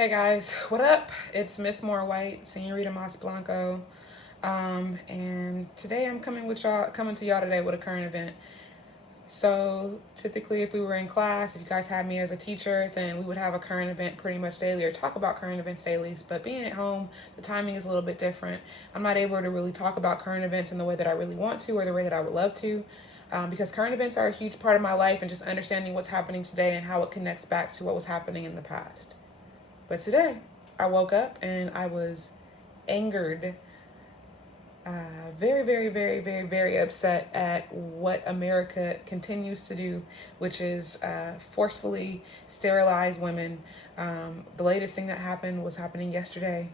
Hey guys, what up? It's Miss More White, Senorita Mas Blanco, and today I'm coming to y'all today with a current event. So typically, if we were in class, if you guys had me as a teacher, then we would have a current event pretty much daily or talk about current events daily. But being at home, the timing is a little bit different. I'm not able to really talk about current events in the way that I really want to or the way that I would love to. Because current events are a huge part of my life and just understanding what's happening today and how it connects back to what was happening in the past. But today, I woke up and I was angered, very, very, very, very, very upset at what America continues to do, which is forcefully sterilize women. The latest thing that happened was happening yesterday.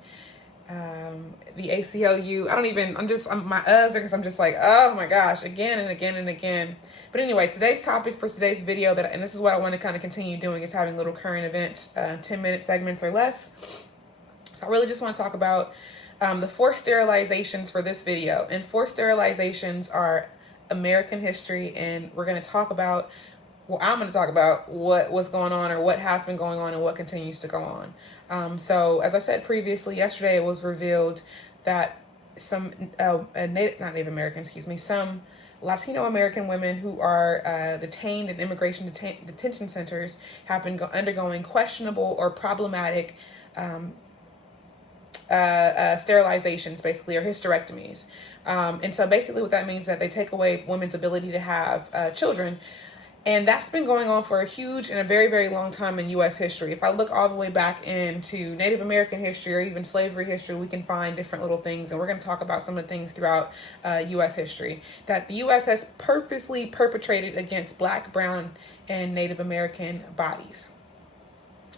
The ACLU, I'm my because I'm just like, oh my gosh, again and again and again. But anyway, today's topic for today's video, and this is what I want to kind of continue doing, is having little current events, 10-minute segments or less. So I really just want to talk about the forced sterilizations for this video. And forced sterilizations are American history, and I'm going to talk about what was going on or what has been going on and what continues to go on. So as I said previously, yesterday it was revealed that some not Native Americans, some Latino American women who are detained in immigration detention centers have been undergoing questionable or problematic sterilizations, basically, or hysterectomies. And so basically what that means is that they take away women's ability to have children. And that's been going on for a huge and a very, very long time in U.S. history. If I look all the way back into Native American history or even slavery history, we can find different little things. And we're going to talk about some of the things throughout U.S. history that the U.S. has purposely perpetrated against Black, Brown, and Native American bodies.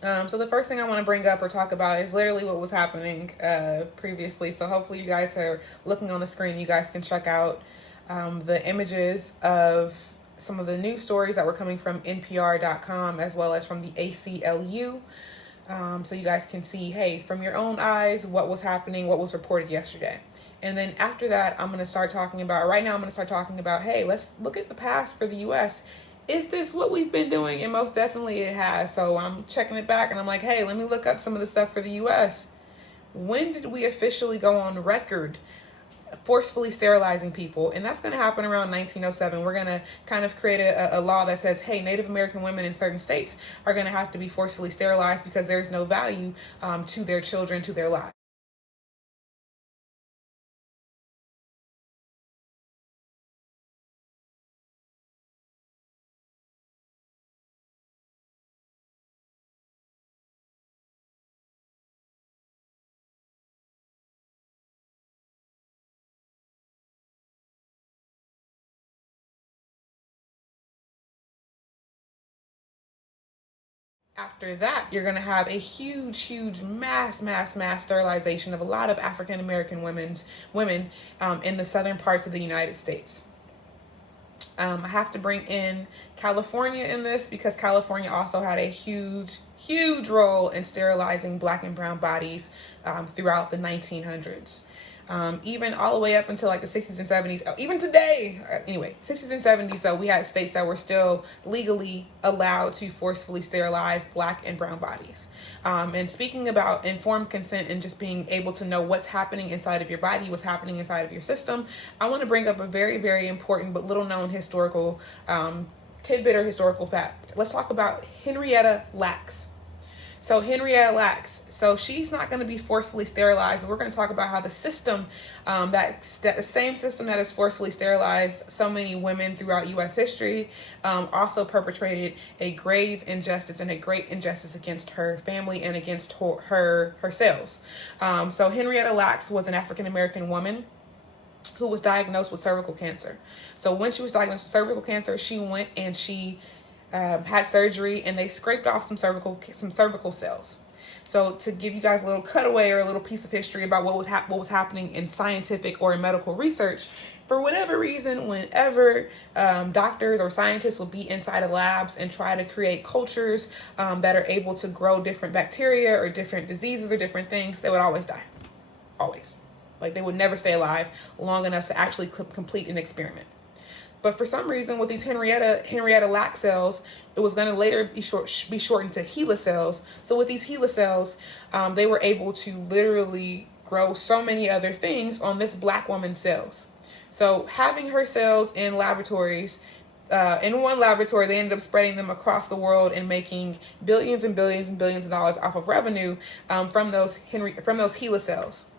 So the first thing I want to bring up or talk about is literally what was happening previously. So hopefully you guys are looking on the screen. You guys can check out the images of some of the news stories that were coming from NPR.com as well as from the ACLU. So you guys can see, hey, from your own eyes, what was happening, what was reported yesterday. And then after that, I'm going to start talking about, hey, let's look at the past for the U.S. Is this what we've been doing? And most definitely it has. So I'm checking it back and I'm like, hey, let me look up some of the stuff for the U.S. When did we officially go on record forcefully sterilizing people? And that's going to happen around 1907. We're going to kind of create a law that says, hey, Native American women in certain states are going to have to be forcefully sterilized because there's no value to their children, to their lives. After that, you're going to have a huge mass sterilization of a lot of African American women in the southern parts of the United States. I have to bring in California in this because California also had a huge role in sterilizing Black and brown bodies throughout the 1900s. Even all the way up until like the 60s and 70s, even today, anyway, 60s and 70s, so we had states that were still legally allowed to forcefully sterilize Black and brown bodies. And speaking about informed consent and just being able to know what's happening inside of your body, what's happening inside of your system, I want to bring up a very, very important but little known historical tidbit or historical fact. Let's talk about Henrietta Lacks. So Henrietta Lacks, so she's not going to be forcefully sterilized. We're going to talk about how the system, that the same system that has forcefully sterilized so many women throughout U.S. history, also perpetrated a grave injustice and a great injustice against her family and against her cells. So Henrietta Lacks was an African American woman who was diagnosed with cervical cancer. So when she was diagnosed with cervical cancer, she went and she had surgery, and they scraped off some cervical cells. So to give you guys a little cutaway or a little piece of history about what was happening in scientific or in medical research, for whatever reason, whenever doctors or scientists will be inside of labs and try to create cultures that are able to grow different bacteria or different diseases or different things, they would always die. Always. Like they would never stay alive long enough to actually complete an experiment. But for some reason, with these Henrietta Lacks cells, it was going to later be shortened to HeLa cells. So with these HeLa cells, they were able to literally grow so many other things on this black woman's cells. So having her cells in laboratories, in one laboratory, they ended up spreading them across the world and making billions and billions and billions of dollars off of revenue from those HeLa cells.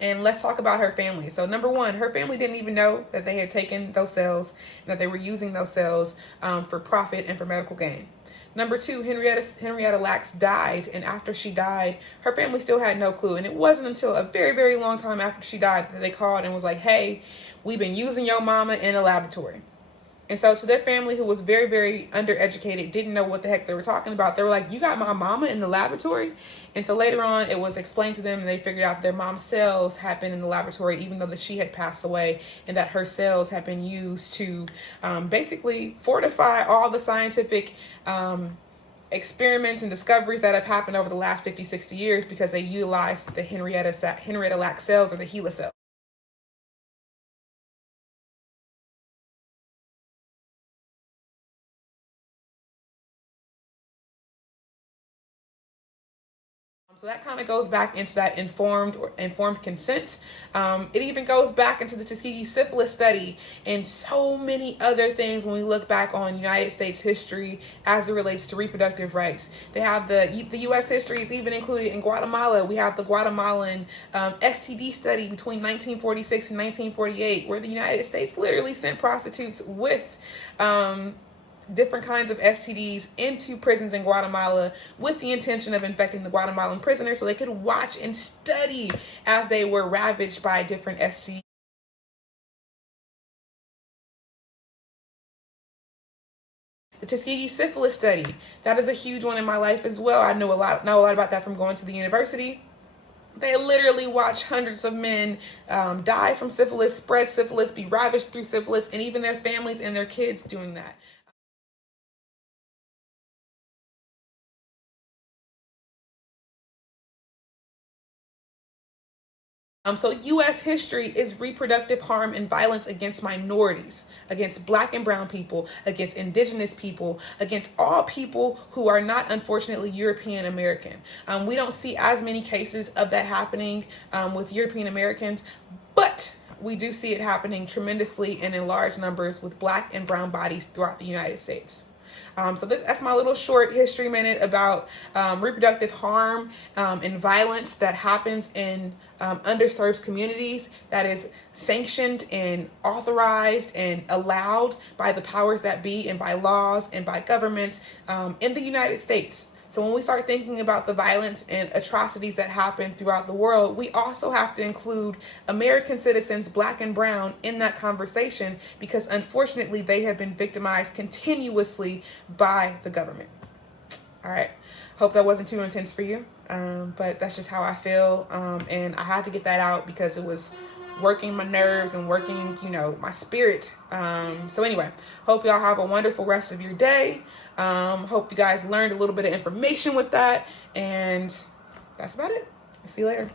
And let's talk about her family. So number one, her family didn't even know that they had taken those cells and that they were using those cells for profit and for medical gain. Number two, Henrietta Lacks died, and after she died, her family still had no clue. And it wasn't until a very, very long time after she died that they called and was like, hey, we've been using your mama in a laboratory. And so to their family, who was very, very undereducated, didn't know what the heck they were talking about, they were like, you got my mama in the laboratory? And so later on, it was explained to them, and they figured out their mom's cells had been in the laboratory, even though that she had passed away, and that her cells had been used to basically fortify all the scientific experiments and discoveries that have happened over the last 50, 60 years, because they utilized the Henrietta Lacks cells, or the HeLa cells. So that kind of goes back into that informed consent. It even goes back into the Tuskegee syphilis study and so many other things when we look back on United States history as it relates to reproductive rights. They have the U.S. history is even included in Guatemala. We have the Guatemalan STD study between 1946 and 1948, where the United States literally sent prostitutes with different kinds of STDs into prisons in Guatemala with the intention of infecting the Guatemalan prisoners so they could watch and study as they were ravaged by different STDs. The Tuskegee syphilis study, that is a huge one in my life as well. I know a lot about that from going to the university. They literally watched hundreds of men die from syphilis, spread syphilis, be ravaged through syphilis, and even their families and their kids doing that. So U.S. history is reproductive harm and violence against minorities, against black and brown people, against indigenous people, against all people who are not, unfortunately, European American. We don't see as many cases of that happening with European Americans, but we do see it happening tremendously and in large numbers with black and brown bodies throughout the United States. So that's my little short history minute about reproductive harm and violence that happens in underserved communities, that is sanctioned and authorized and allowed by the powers that be and by laws and by governments in the United States. So when we start thinking about the violence and atrocities that happen throughout the world, we also have to include American citizens, black and brown, in that conversation, because unfortunately they have been victimized continuously by the government. All right. Hope that wasn't too intense for you, but that's just how I feel. And I had to get that out because it was working my nerves and working, my spirit. So anyway, hope y'all have a wonderful rest of your day. Hope you guys learned a little bit of information with that. And that's about it. See you later.